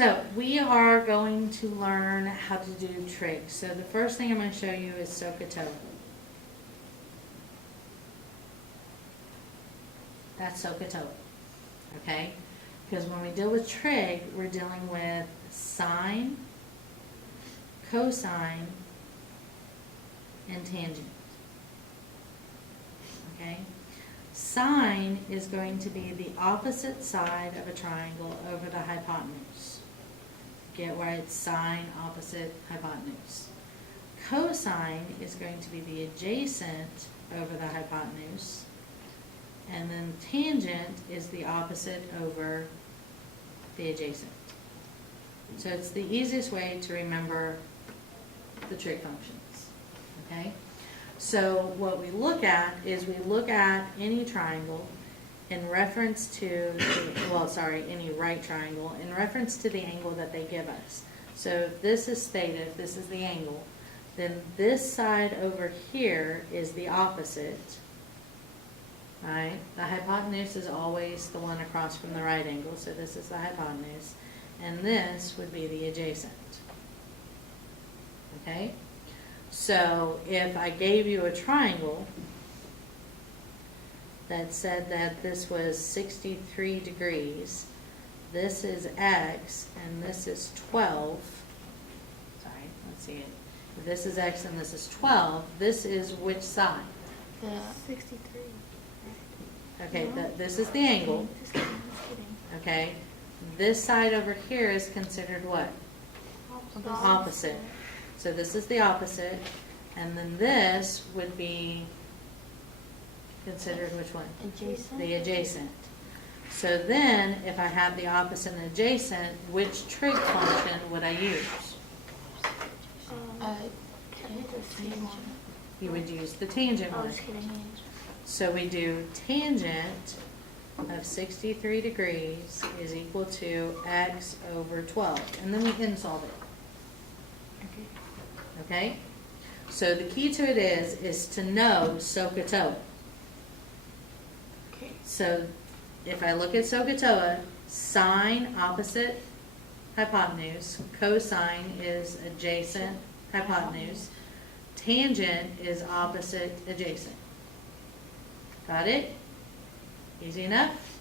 So we are going to learn how to do trig. So the first thing I'm going to show you is Sohcahtoa. That's Sohcahtoa, okay? Because when we deal with trig, we're dealing with sine, cosine, and tangent, okay? Sine is going to be the opposite side of a triangle over the hypotenuse. Get where it's sine, opposite, hypotenuse. Cosine is going to be the adjacent over the hypotenuse. And then tangent is the opposite over the adjacent. So it's the easiest way to remember the trig functions, okay? So what we look at is we look at any triangle in reference to, any right triangle in reference to the angle that they give us. So if this is theta, if this is the angle, then this side over here is the opposite, right? The hypotenuse is always the one across from the right angle, so this is the hypotenuse, and this would be the adjacent, okay? So if I gave you a triangle that said that this was 63 degrees, this is x, and this is 12, sorry, let's see it. If this is x and this is 12, this is which side? The 63. Okay, this is the angle, okay? This side over here is considered what? Opposite. So this is the opposite, and then this would be considered which one? Adjacent. The adjacent. So then, if I have the opposite and adjacent, which trig function would I use? You would use the tangent one. So we do tangent of 63 degrees is equal to x over 12, and then we can solve it. Okay? So the key to it is to know Sohcahtoa. Okay. So if I look at Sohcahtoa, sine opposite hypotenuse, cosine is adjacent hypotenuse, tangent is opposite adjacent. Got it? Easy enough?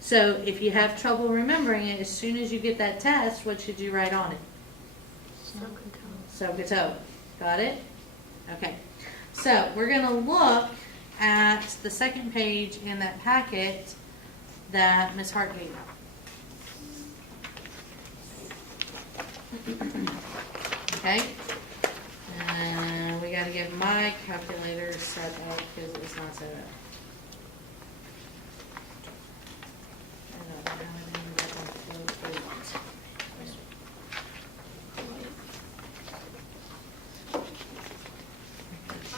So if you have trouble remembering it, as soon as you get that test, what should you write on it? Sohcahtoa. Got it? Okay. So we're going to look at the second page in that packet that Ms. Hart gave you. Okay? And we got to get my calculator set up because it's not set up. I don't know how to do that.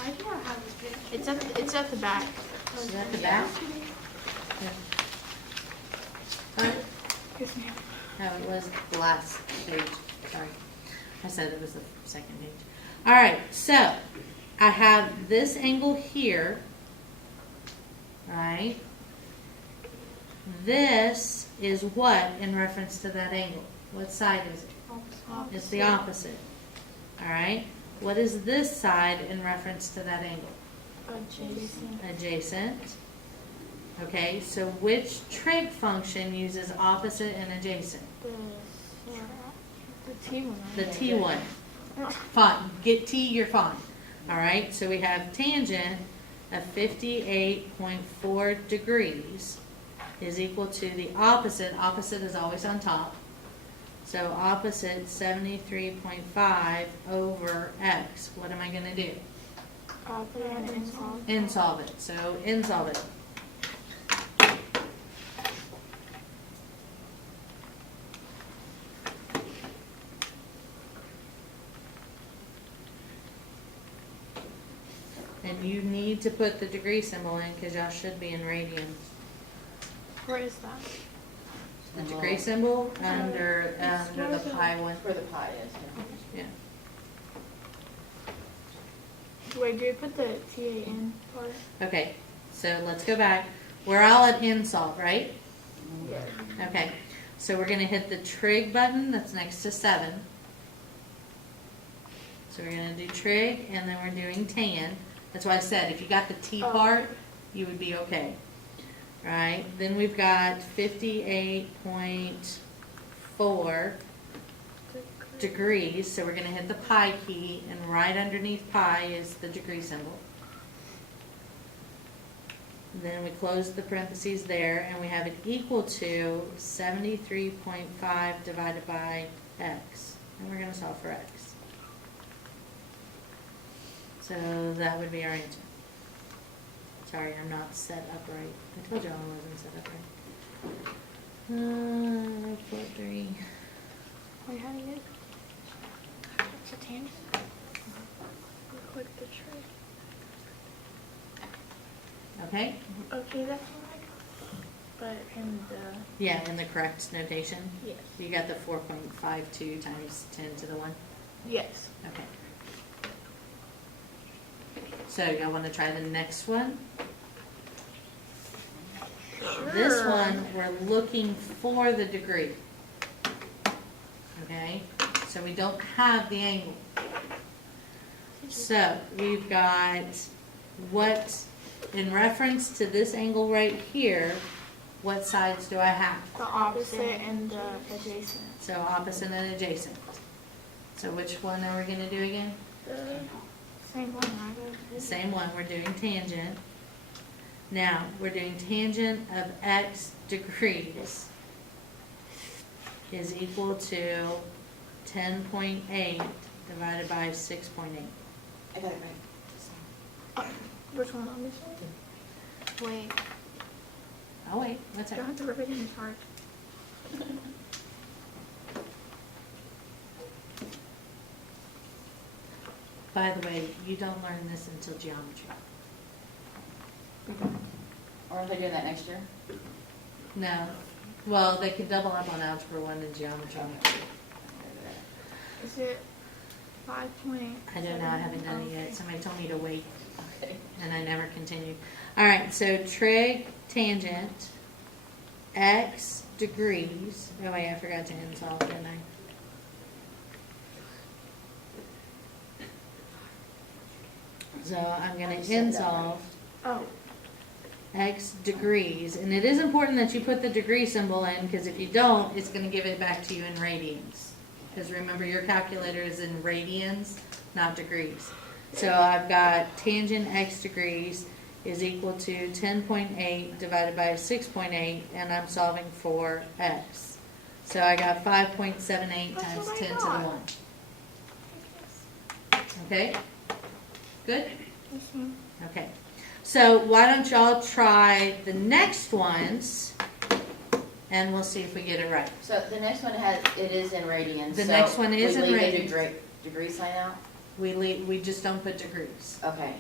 I do not have this picture. It's at the back. Is that the back? Yeah. Huh? Yes, ma'am. No, it was the last page. Sorry. I said it was the second page. All right, so I have this angle here, right? This is what in reference to that angle? What side is it? Opposite. It's the opposite. All right? What is this side in reference to that angle? Adjacent. Adjacent. Okay, so which trig function uses opposite and adjacent? The T one. The T one. Fine. Get T, you're fine. All right, so we have tangent of 58.4 degrees is equal to the opposite. Opposite is always on top. So opposite 73.5 over x. What am I going to do? Put it in insolve. Insolve it. So insolve it. And you need to put the degree symbol in because y'all should be in radians. Where is that? The degree symbol under the pi one. For the pi, yes. Yeah. Wait, do you put the TAN part? Okay, so let's go back. We're all at insolve, right? Yeah. Okay. So we're gonna hit the trig button that's next to 7. So we're gonna do trig, and then we're doing tan. That's why I said, if you got the T Oh. part, you would be okay. All right, then we've got 58.4 degrees, so we're gonna hit the pi key, and right underneath pi is the degree symbol. Then we close the parentheses there, and we have it equal to 73.5 divided by x, and we're gonna solve for x. So that would be our answer. Sorry, I'm not set up right. I told you I wasn't set up right. 4-3. Wait, how do you? It's a tangent. Click the trig. Okay? Okay, that's what I got. But in the Yeah, in the correct notation. yes, You got the 4.52 times 10 to the 1? yes. Okay. So y'all want to try the next one? This Sure. one, we're looking for the degree. Okay? So we don't have the angle. So we've got what, in reference to this angle right here, what sides do I have? The opposite and the adjacent. So opposite and adjacent. So which one are we going to do again? The same one, right? The same one, we're doing tangent. Now, we're doing tangent of x degrees is equal to 10.8 divided by 6.8. I got it right. Which one on this one? Wait, Oh wait, what's do I that? have to rip it in hard? By the way, you don't learn this until geometry. Or are they doing that next year? No. Well, they could double up on algebra 1 and geometry. Is it 5.7? I don't know, I haven't done it yet. Okay. Somebody told me to wait, Okay. and I never continued. All right, so trig tangent x degrees. Oh wait, I forgot to end solve, didn't I? So I'm going to end solve Oh, x degrees, and it is important that you put the degree symbol in, because if you don't, it's going to give it back to you in radians. Because remember, your calculator is in radians, not degrees. So I've got tangent x degrees is equal to 10.8 divided by 6.8, and I'm solving for x. So I got 5.78 That's times what I 10 to the got. 1. Okay? Good? mhm. Okay. So why don't y'all try the next ones, and we'll see if we get it right. So the next one it is in radians. The so next one is in We leave radians. the degree sign out? We just don't put degrees. Okay.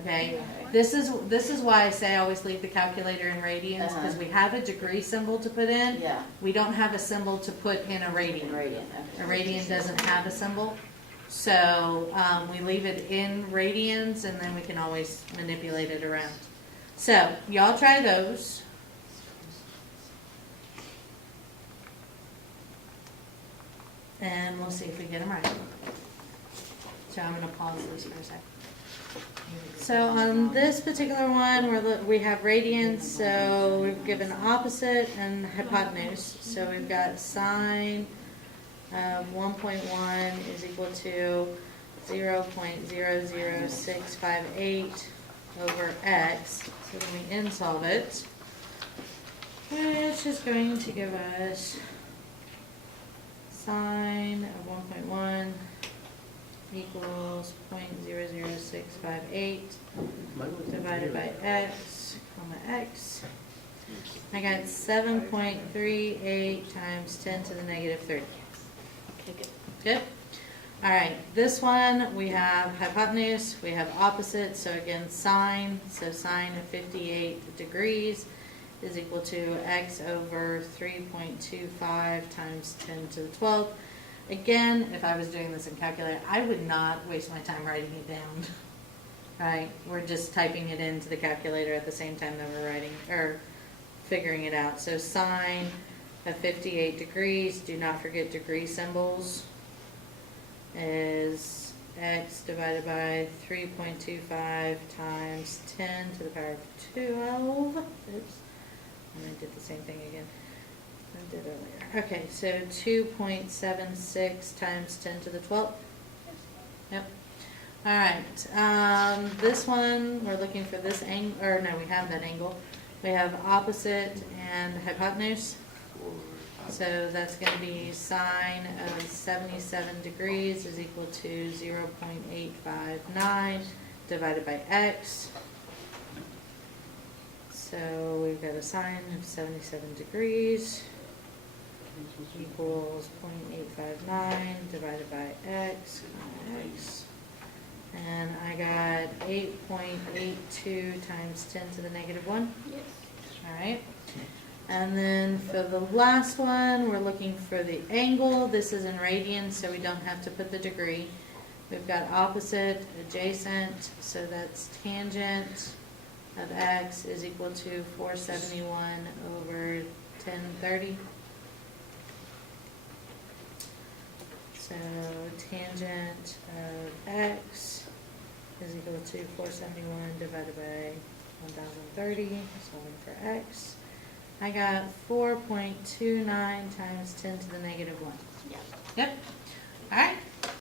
Okay? Okay. This is why I say I always leave the calculator in radians, because Uh-huh. we have a degree symbol to put in. Yeah, We don't have a symbol to put in a in radian. radian. A Okay. radian doesn't have a symbol. So we leave it in radians, and then we can always manipulate it around. So y'all try those. And we'll see if we get them right. So I'm going to pause this for a second. So on this particular one, we have radians, so we've given opposite and hypotenuse. So we've got sine of 1.1 is equal to 0.00658 over x. So then we end solve it, which is going to give us sine of 1.1 equals 0.00658 divided by x, comma x. I got 7.38 times 10 to the negative 30. Okay, good. Good? All right, this one, we have hypotenuse, we have opposite, so again, sine. So sine of 58 degrees is equal to x over 3.25 times 10 to the 12th. Again, if I was doing this in calculator, I would not waste my time writing it down. Right? We're just typing it into the calculator at the same time that we're writing or figuring it out. So sine of 58 degrees, do not forget degree symbols, is x divided by 3.25 times 10 to the power of 12. Oops. And I did the same thing again I did earlier. Okay, so 2.76 times 10 to the 12th. Yep. All right. This one, we're looking for this angle, or no, we have that angle. We have opposite and hypotenuse. So that's going to be sine of 77 degrees is equal to 0.859 divided by x. So we've got a sine of 77 degrees equals 0.859 divided by x, x. And I got 8.82 times 10 to the negative 1. Yes. All right. And then for the last one, we're looking for the angle. This is in radians, so we don't have to put the degree. We've got opposite, adjacent, so that's tangent of x is equal to 471 over 1030. So tangent of x is equal to 471 divided by 1030, solving for x. I got 4.29 times 10 to the negative 1. Yep. Yep. All right.